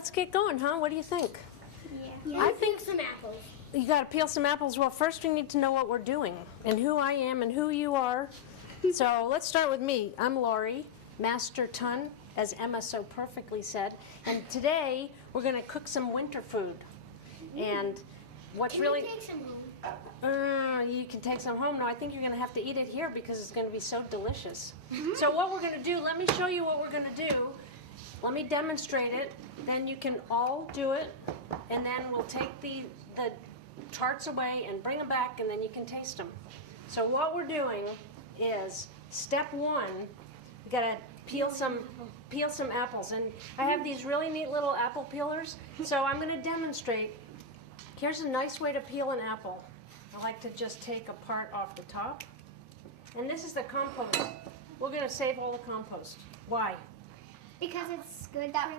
let's get going, huh? What do you think? Yeah. I think some apples. you got to peel some apples. Well, first we need to know what we're doing and who I am and who you are. So let's start with me. I'm Laurie Masterton, as Emma so perfectly said. And today we're going to cook some winter food. And what's really... Can you take some home? You can take some home. No, I think you're going to have to eat it here because it's going to be so delicious. So what we're going to do, let me show you what we're going to do. Let me demonstrate it. Then you can all do it. And then we'll take the tarts away and bring them back, and then you can taste them. So what we're doing is, step one, we got to peel some apples. And I have these really neat little apple peelers. So I'm going to demonstrate. Here's a nice way to peel an apple. I like to just take a part off the top. And this is the compost. We're going to save all the compost. Why? Because it's good that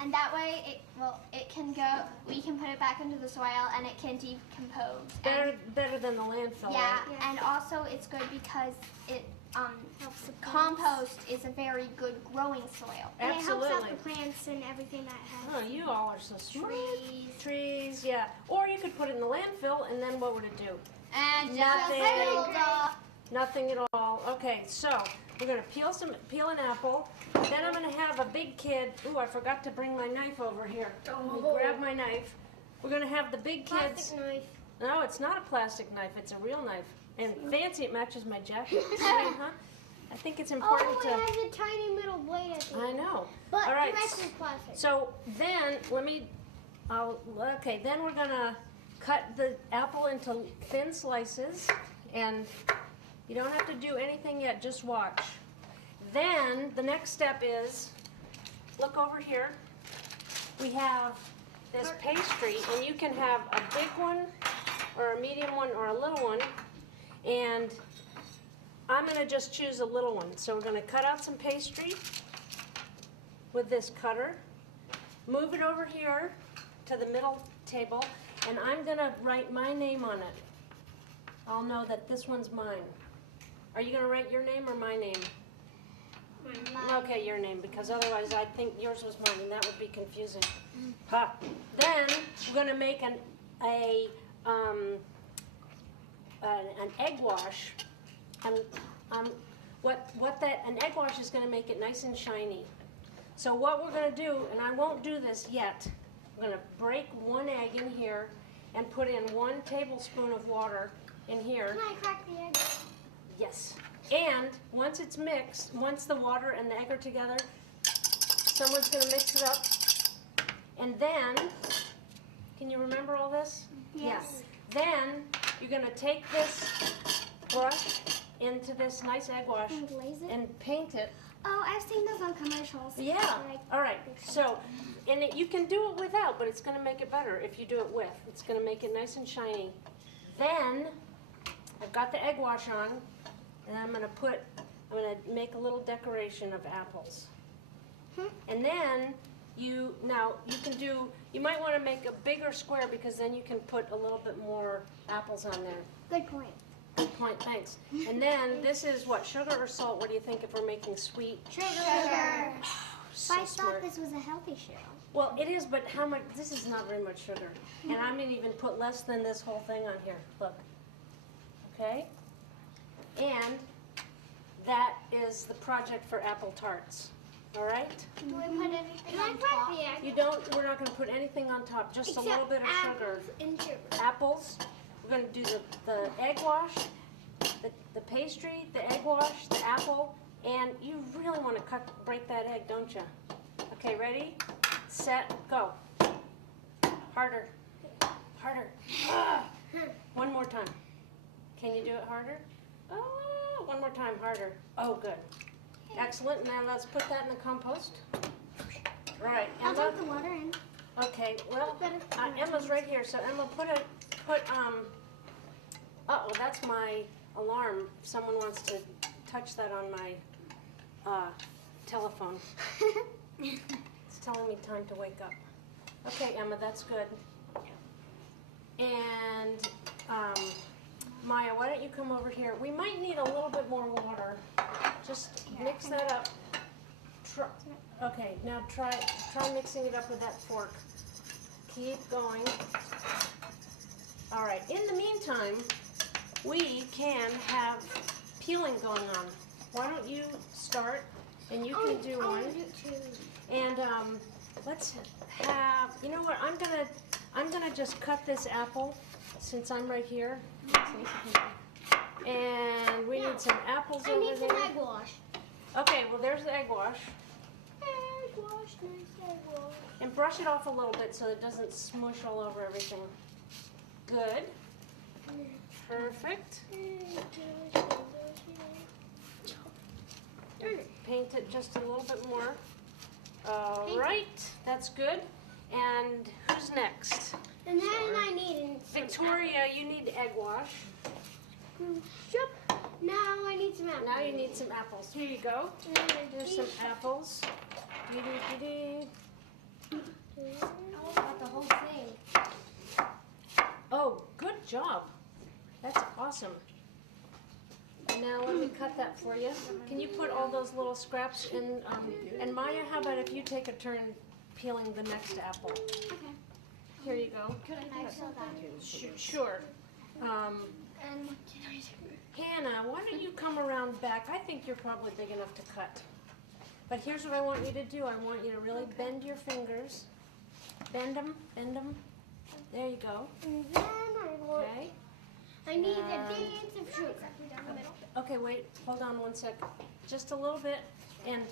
and that way it can go. We can put it back into the soil and it can decompose. Better than the landfill. Yeah, right? and also it's good because it helps the compost is a very good growing soil. And Absolutely. it helps out the plants and everything that has. Oh, you all are so smart. Trees. Yeah. Or you could put it in the landfill, and then what would it do? And Nothing. just Nothing at all. Okay, so we're going to peel an apple. Then I'm going to have a big kid. Ooh, I forgot to bring my knife over here. Let me grab my knife. We're going to have the big kids. Plastic knife. No, it's not a plastic knife. It's a real knife. And fancy, it matches my jacket. Huh? I think it's important Oh, it has a tiny little blade at the I end. know. But All right. the rest is plastic. So then, then we're going to cut the apple into thin slices. And you don't have to do anything yet, just watch. Then the next step is, look over here. We have this pastry, and you can have a big one, or a medium one, or a little one. And I'm going to just choose a little one. So we're going to cut out some pastry with this cutter. Move it over here to the middle table, and I'm going to write my name on it. I'll know that this one's mine. Are you going to write your name or my name? Mine. Okay, your name, because otherwise I think yours was mine, and that would be confusing. Ha. Then we're going to make an egg wash, and an egg wash is going to make it nice and shiny. So what we're going to do, and I won't do this yet, I'm going to break one egg in here and put in 1 tablespoon of water in here. Can I crack the egg? Yes. And once it's mixed, once the water and the egg are together, someone's going to mix it up. And then, can you remember all this? Yes. Yeah. Then you're going to take this brush into this nice egg wash And glaze it? and paint it. Oh, I've seen those on commercials. Yeah. Like, All right. So, you can do it without, but it's going to make it better if you do it with. It's going to make it nice and shiny. Then I've got the egg wash on, and I'm going to make a little decoration of apples. And then you might want to make a bigger square because then you can put a little bit more apples on there. Good point. Good point, thanks. And then this is what, sugar or salt? What do you think if we're making sweet? Sugar. So But I smart. thought this was a healthy show. Well, it is, but how much? This is not very much sugar. And I'm going to even put less than this whole thing on here. Look. Okay? And that is the project for apple tarts. All right? Do we put anything on top? We're not going to put anything on top, just a little bit of sugar. And sugar. Apples. We're going to do the egg wash, the pastry, the egg wash, the apple, and you really want to break that egg, don't you? Okay, ready, set, go. Harder, harder. One more time. Can you do it harder? Oh, one more time, harder. Oh, good. Excellent. Now let's put that in the compost. All right, I'll Emma. dump the water in. Okay, well, Emma's right here, so Emma, well, that's my alarm. If someone wants to touch that on my telephone. It's telling me time to wake up. Okay, Emma, that's good. And Maya, why don't you come over here? We might need a little bit more water. Just mix that up. Okay, now try mixing it up with that fork. Keep going. All right, in the meantime, we can have peeling going on. Why don't you start, and you can do one. And let's have, you know what, I'm gonna just cut this apple, since I'm right here. And we need some apples I over need some there. egg wash. Okay, well there's the egg wash. Egg wash, nice egg wash. And brush it off a little bit so it doesn't smush all over everything. Good. Perfect. Paint it just a little bit more. All right, that's good. And who's next? And then I need Victoria, you need egg wash. Now I need some apples. Now you need some apples. Here you go. Here's some apples. Dee-dee-dee-dee. I want the whole thing. Oh, good job. That's awesome. Now let me cut that for you. Can you put all those little scraps in? And Maya, how about if you take a turn peeling the next apple? Okay. Here you go. Could I peel that? Sure. And Hannah, why don't you come around back? I think you're probably big enough to cut. But here's what I want you to do. I want you to really bend your fingers. Bend them, bend them. There you go. then I want. Okay. I need a dance of sugar. Okay, wait. Hold on one sec. Just a little bit. And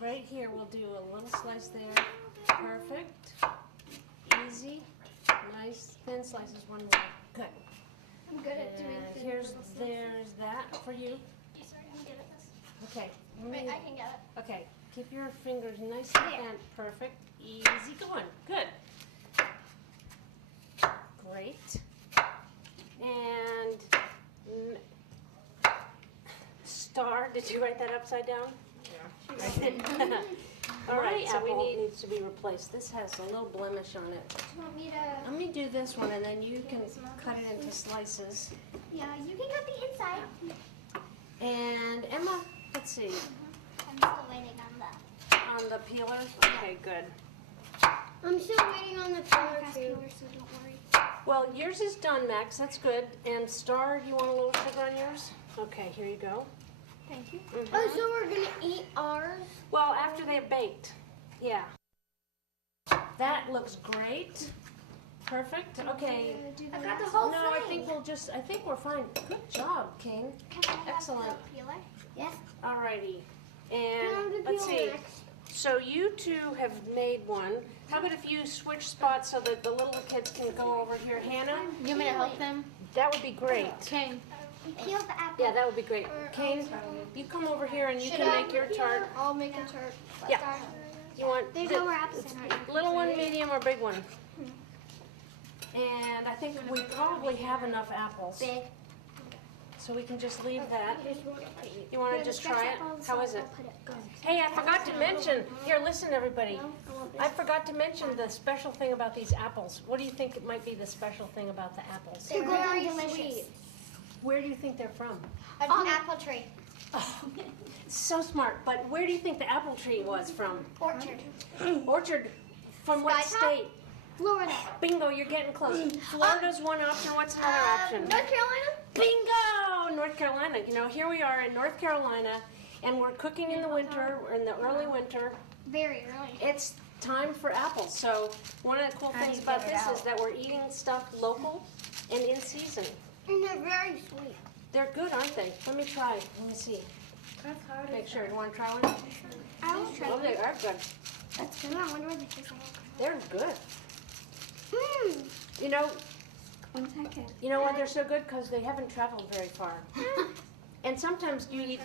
right here, we'll do a little slice there. Perfect. Easy. Nice. Thin slices one way. Good. I'm good at doing And things. there's that for you. Sorry, I'm good at this. Okay. Wait, I can get it. Okay. Keep your fingers nice and bent. Perfect. Easy going. Good. Great. And Star, did you write that upside down? Yeah. All right, so needs to be replaced. This has a little blemish on it. Do you want me to? Let me do this one, and then you can cut it into slices. Yeah, you can cut the inside. And Emma, let's see, I'm still waiting on that. on the peeler. Okay, good. I'm still waiting on the peeler too. So don't worry. Well, yours is done, Max. That's good. And Star, you want a little sugar on yours? Okay, here you go. Thank you. Mhm. Oh, so we're gonna eat ours? Well, after they're baked. Yeah. That looks great. Perfect. Okay. I got the whole No, thing. I think we're fine. Good job, King. Can I have Excellent. the peeler? Yes. Alrighty. Now And the let's peel see. next. So you two have made one. How about if you switch spots so that the little kids can go over here? Hannah, You want me to help them? that would be great. Okay. Peel the apple. Yeah, that would be great. Kane, you come over here and you can make your tart. I'll make a tart. Yeah. You want There's the no more apples in it. little one, medium, or big one? And I think we probably have enough apples. Big. So we can just leave that. You want to just try it? How is it? Hey, I forgot to mention, here, listen, everybody. I forgot to mention the special thing about these apples. What do you think it might be the special thing about the apples? They're Very very delicious. sweet. Where do you think they're from? An apple tree. Oh, so smart. But where do you think the apple tree was from? Orchard. Orchard. From what Sky Top? state? Florida. Bingo, you're getting close. Florida's one option. What's another option? North Carolina? Bingo! North Carolina. You know, here we are in North Carolina, and we're cooking in the winter, we're in the early winter. Very early. It's time for apples. So one of the cool things about this is that we're eating stuff local and in season. And they're very sweet. They're good, aren't they? Let me try. Let me see. Make sure. You want to try one? I was trying. Oh, they are good. That's good. I wonder what they taste like. They're good. Mmm. You know, 1 second. you know why they're so good? Because they haven't traveled very far. And sometimes you eat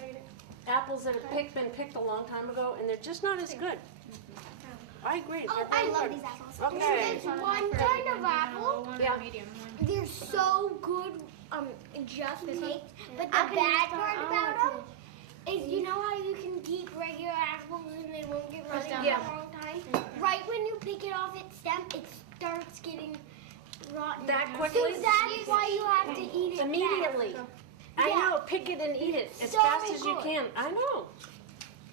apples that have been picked a long time ago, and they're just not as good. I agree. Oh, They're I very love good. these apples. Okay. There's one kind of apple. Yeah. They're so good, just baked. But the bad part about them is, you know how you can keep regular apples and they won't get running for Yeah. a long time? Right when you pick it off its stem, it starts getting rotten. That So quickly? that's why you have to eat it Immediately. I Yeah. know. Pick it and eat it as So fast as you good. can. I know.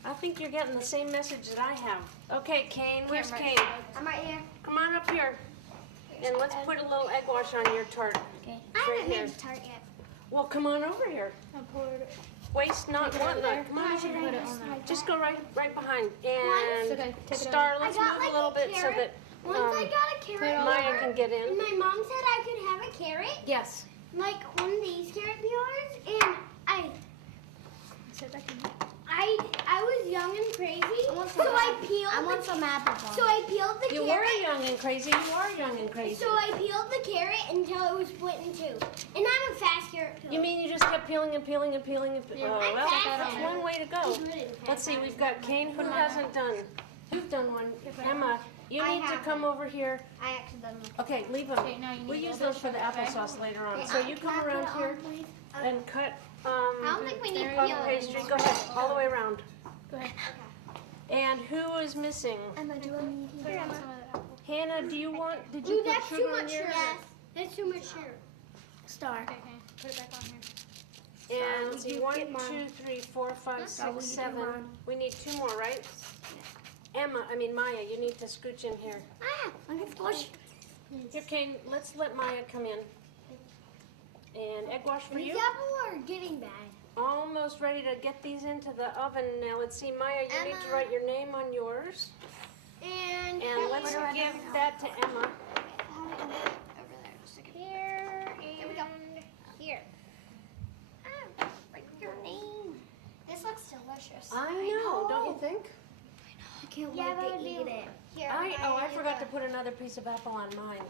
I think you're getting the same message that I have. Okay, Kane, where's Kane? I'm right here. Come on up here. And let's put a little egg wash on your tart. Okay. I Right haven't here. made the tart yet. Well, come on over here. I poured it. Waste not, want not. Come on over here. Just go right behind. And okay. Take it Star, I let's got, move like, a little a bit so carrot. that Once I got a carrot, Maya can get in. and my mom said I could have a carrot, Yes. like one of these carrot peelers, and I was young and crazy, so I peeled. I want some apple balm. So I peeled the You were carrot. young and crazy. You are young and crazy. So I peeled the carrot until it was split in two, and I'm a fast carrot peeler. You mean you just kept peeling and peeling and peeling and peeling? Oh, I'm well, fast. that's one way to go. Let's see, we've got Kane who hasn't done. You've done one. Emma, you I need to haven't. come over here. I actually done one. Okay, leave them. Okay, now you We'll need use a little those for the sugar, okay? applesauce later on. So you come Can I put around it on, here please? and cut I don't think we need puff peelings. pastry. Go ahead, all the way around. Go ahead. And who is missing? Emma, do I need Put it on some of the apple. Hannah, do you want, did you Ooh, put that's too sugar on much yours? sugar. Yes, that's too much sugar. Star. Okay, put it back on here. And let's see, you 1, get mine? 2, 3, 4, 5, Star, will 6, you do 7. mine? We need 2 more, right? Maya, you need to scooch in here. Ah, I can flush. Here, Kane, let's let Maya come in. And egg wash for These you. apples are getting bad. Almost ready to get these into the oven now. Let's see, Maya, you need to Emma. write your name on yours. And And let's give that to Emma. Over there. Just a second. here we go. and here. Write your name. This looks delicious. I know, don't you think? I can't Yeah, that wait would to be eat it. Here. I forgot to put another piece of apple on mine.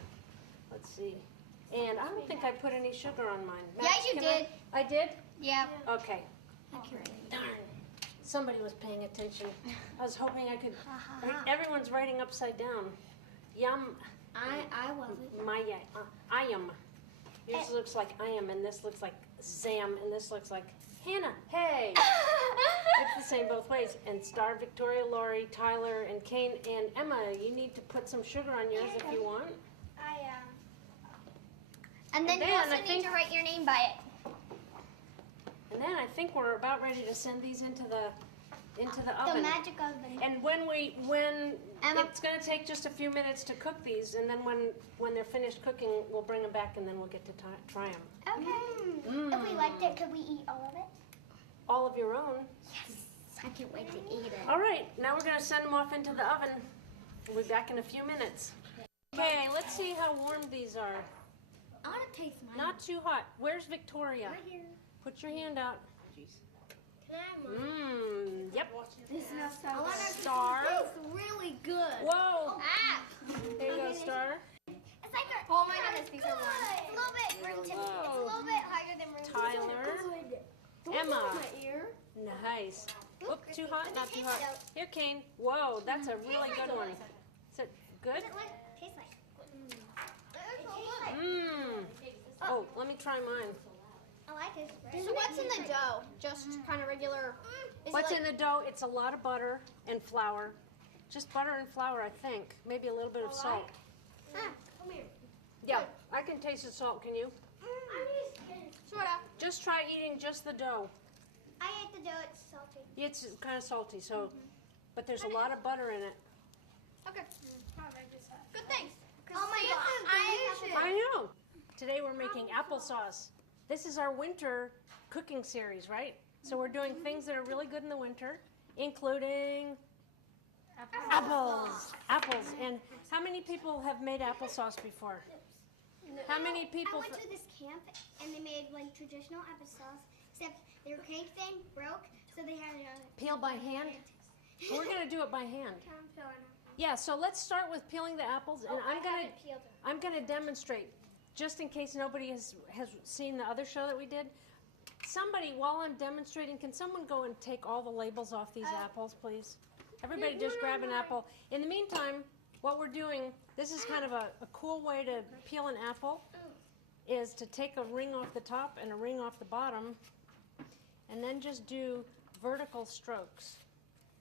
Let's see. And I don't think I put any sugar on mine. Yeah, Max, you can did. I did? Yeah. Okay. Darn. Somebody was paying attention. I was hoping I could. Everyone's writing upside down. Yum. I wasn't. Maya. I am. Yours looks like I am, and this looks like Zam, and this looks like Hannah. Hey! It's the same both ways. And Star, Victoria, Lori, Tyler, and Kane, and Emma, you need to put some sugar on yours if you want. And then you then also I need think- to write your name by it. And then I think we're about ready to send these into the The oven. magic oven. And when Emma- it's going to take just a few minutes to cook these, and then when they're finished cooking, we'll bring them back, and then we'll get to try them. Okay. If we liked it, could we eat all of it? All of your own. I can't wait to eat it. All right, now we're going to send them off into the oven. We'll be back in a few minutes. Okay, let's see how warm these are. I want to taste mine. Not too hot. Where's Victoria? Right here. Put your hand out. Can I have mine? Yep. This smells so good. It Star. tastes really good. Whoa. Ah! There you go, Star. It's like a, oh my goodness, these are warm. It's a little bit room temperature. It's a little bit higher than room temperature. Tyler. Emma. My ear. Nice. Oop, too hot? Not too hot. Here, Kane. Whoa, that's a really good one. Is it good? What's it like? Taste like? Mmm. Oh, let me try mine. I like it. So what's in the dough? Just kind of regular. Is What's it in the dough? It's a lot of butter and flour. Just butter and flour, I think. Maybe a little bit of salt. Come here. Yeah, I can taste the salt. Can you? Sort of. Just try eating just the dough. I ate the dough. It's salty. It's kind of salty, so, but there's a lot of butter in it. Okay. Good thanks. Oh my god. I know. Today we're making applesauce. This is our winter cooking series, right? So we're doing things that are really good in the winter, including apples. Apples. And how many people have made applesauce before? How many people? I went to this camp and they made like traditional applesauce, except their cake thing broke, so they had a Peel by hand? We're going to do it by hand. Yeah, so let's start with peeling the apples, and I'm going to demonstrate, just in case nobody has seen the other show that we did. Somebody, while I'm demonstrating, can someone go and take all the labels off these apples, please? Everybody just grab an apple. In the meantime, what we're doing, this is kind of a cool way to peel an apple, is to take a ring off the top and a ring off the bottom, and then just do vertical strokes.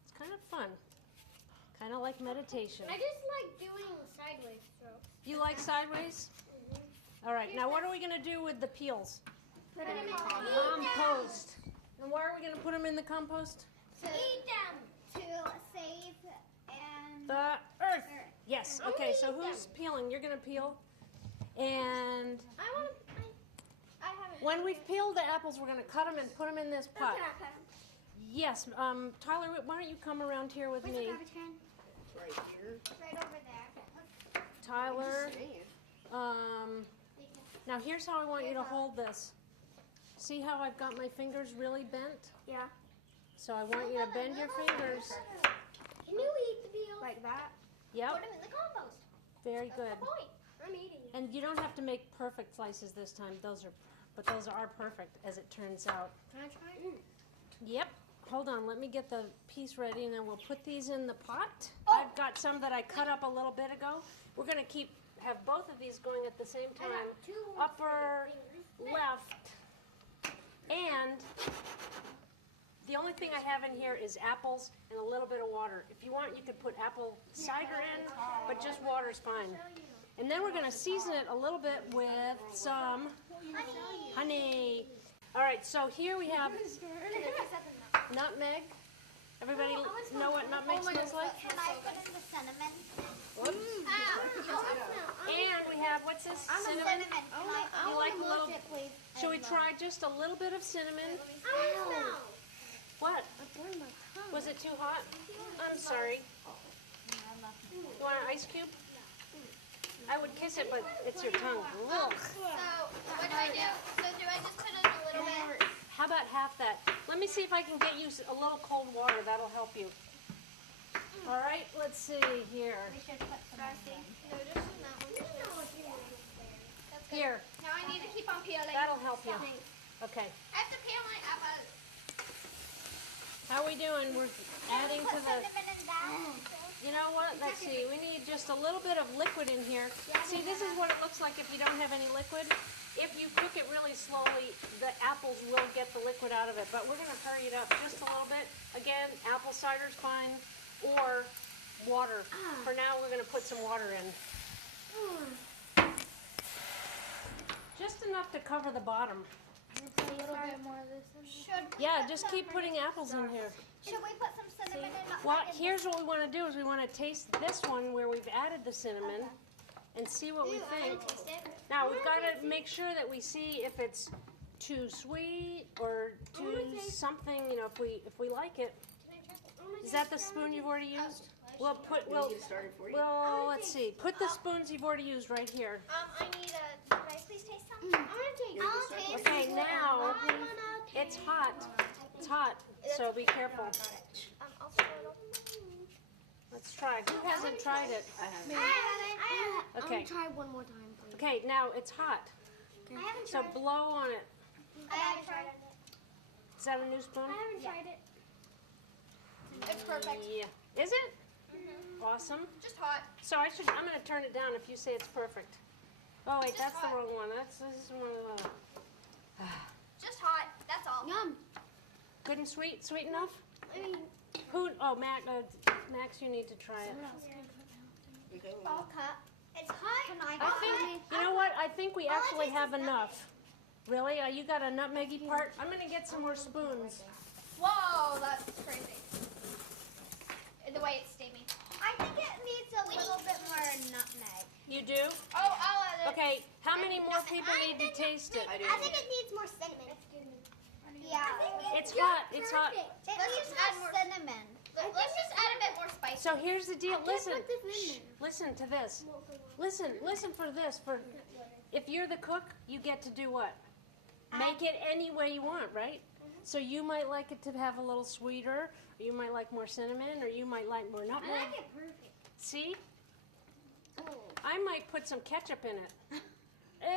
It's kind of fun. Kind of like meditation. I just like doing sideways strokes. You like sideways? All right, now what are we going to do with the peels? Put them in Compost. And why are we going to put them in the compost? Eat them. to save and The earth. Yes. Okay, so who's peeling? You're going to peel. And I haven't. when we've peeled the apples, we're going to cut them and put them in this pot. Yes. Tyler, why don't you come around here with me? Right here. right over there. Tyler. Now here's how I want you to hold this. See how I've got my fingers really bent? Yeah. So I want you to bend your fingers. Can you eat the peel? Like that. Put Yep. them in the compost. Very good. Point. I'm eating it. And you don't have to make perfect slices this time. Those are perfect as it turns out. Can I try it? Yep. Hold on, let me get the piece ready and then we'll put these in the pot. Oh. I've got some that I cut up a little bit ago. We're gonna have both of these going at the same time. Upper left. And the only thing I have in here is apples and a little bit of water. If you want, you could put apple cider in, but just water's fine. And then we're gonna season it a little bit with some honey. All right, so here we have nutmeg. Everybody know what nutmeg smells like? Can I put in the cinnamon? And we have, what's this? Cinnamon. Cinnamon. Can I You like a little? please? Shall we try just a little bit of cinnamon? Oh, What? Was it too hot? I'm sorry. You want an ice cube? I would kiss it, but it's your tongue. Ugh. So, what do I do? So, do I just put in a little bit? How about half that? Let me see if I can get you a little cold water. That'll help you. All right, let's see here. We should put some in. No, just in that one. That's good. Here, Now I need to keep on peeling. that'll help you. Okay. I have to peel my apples. How we doing? We're adding Put to the. cinnamon in that. You know what? Let's see. We need just a little bit of liquid in here. See, this is what it looks like if you don't have any liquid. If you cook it really slowly, the apples will get the liquid out of it. But we're going to hurry it up just a little bit. Again, apple cider's fine, or water. For now, we're going to put some water in. Just enough to cover the bottom. A little bit more of this. Yeah, just keep putting apples in here. Should we put some cinnamon in? Well, here's what we want to do is we want to taste this one where we've added the cinnamon and see what we think. Now, we've got to make sure that we see if it's too sweet or too something, you know, if we like it. Is that the spoon you've already used? We'll let's see. Put the spoons you've already used right here. I need a. Can I please taste some? I'll taste. Okay, now it's hot. It's hot, so be careful. I'll stir it up. Let's try. Who hasn't tried it? I haven't. Okay. I'm gonna try one more time, please. Okay, now it's hot. I haven't So tried it. blow on it. I haven't tried it. Is that a new spoon? I haven't tried it. It's perfect. Yeah. Is it? Awesome. Just hot. So I'm going to turn it down if you say it's perfect. Oh wait, that's the wrong one. This is one of the. Just hot. That's all. Yum. Good and sweet. Sweet enough? I mean, Who? Oh, Max, you need to try it. All cut. It's hot. Can I I think. You know what? I think we actually have enough. Really? You got a nutmeggy part? I'm going to get some more spoons. Whoa, that's crazy. The way it's steaming. I think it needs a little bit more nutmeg. You do? Oh, I'll add it. Okay. How many more people need to taste it? I think it needs more cinnamon. Yeah. It's hot. It's hot. Let's just add more cinnamon. Let's just add a bit more spice. So here's the deal. Listen. put this in there. Listen to this. Listen for this. If you're the cook, you get to do what? Make it any way you want, right? So you might like it to have a little sweeter, or you might like more cinnamon, or you might like more nutmeg. I like it perfect. See? I might put some ketchup in it. Ew.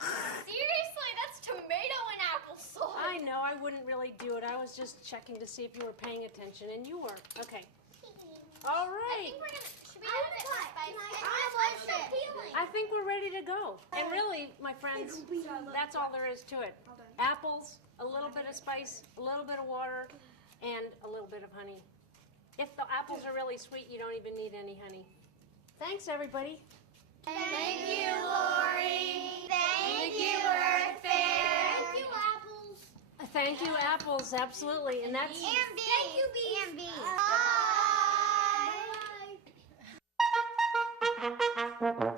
Seriously, that's tomato and applesauce. I know, I wouldn't really do it. I was just checking to see if you were paying attention, and you were. Okay. All I right. think we're gonna. Should we add a bit more spice? I'm still peeling. I think we're ready to go. And really, my friends, that's all there is to it. Apples, a little bit of spice, a little bit of water, and a little bit of honey. If the apples are really sweet, you don't even need any honey. Thanks, everybody. Thank you, Lori. Thank you, Earth Fair. Thank you, apples. Thank you, apples, absolutely. And that's And bees. Thank you, bees. And bees. Bye.